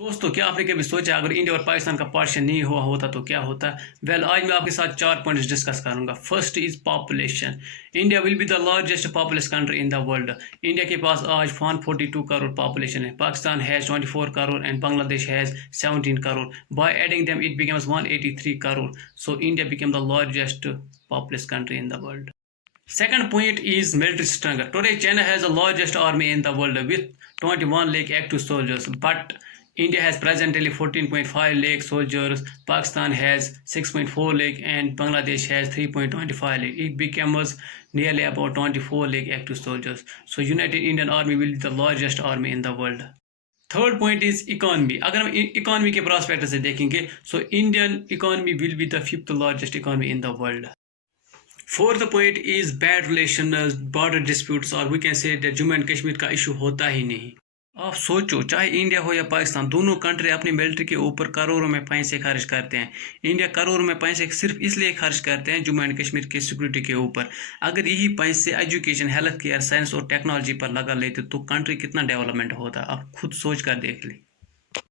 दोस्तों, क्या आपने कभी सोचा अगर इंडिया और पाकिस्तान का पार्टीशन नहीं हुआ होता तो क्या होता? आज मैं आपके साथ 4 पॉइंट्स डिस्कस करूंगा। First is population. India will be the largest populace country in the world. India के पास आज 142 करोड़ पॉपुलेशन है। Pakistan has 24 crore and Bangladesh has 17 crore. By adding them it becomes 183 crore. So India become the largest populous country in the world. Second point is military strength. Today, China has the largest army in the world with 21 lakh active soldiers, but India has presently 14.5 lakh soldiers, Pakistan has 6.4 lakh, and Bangladesh has 3.25 lakh. It becomes nearly about 24 lakh active soldiers. So, United Indian Army will be the largest army in the world. Third point is economy. अगर हम economy के prospect से देखेंगे, so Indian economy will be the 5th largest economy in the world. Fourth point is bad relation, border disputes, और we can say that Jammu and Kashmir का issue होता ही नहीं। आप सोचो, चाहे इंडिया हो या पाकिस्तान, दोनों कंट्री अपनी मिलिट्री के ऊपर करोड़ों में पैसे खर्च करते हैं। इंडिया करोड़ों में पैसे सिर्फ इसलिए खर्च करते हैं जम्मू एंड कश्मीर की सिक्योरिटी के ऊपर। अगर यही पैसे एजुकेशन, हेल्थ केयर, साइंस और टेक्नोलॉजी पर लगा लेते तो कंट्री कितना डेवलपमेंट होता, आप खुद सोच कर देख लें।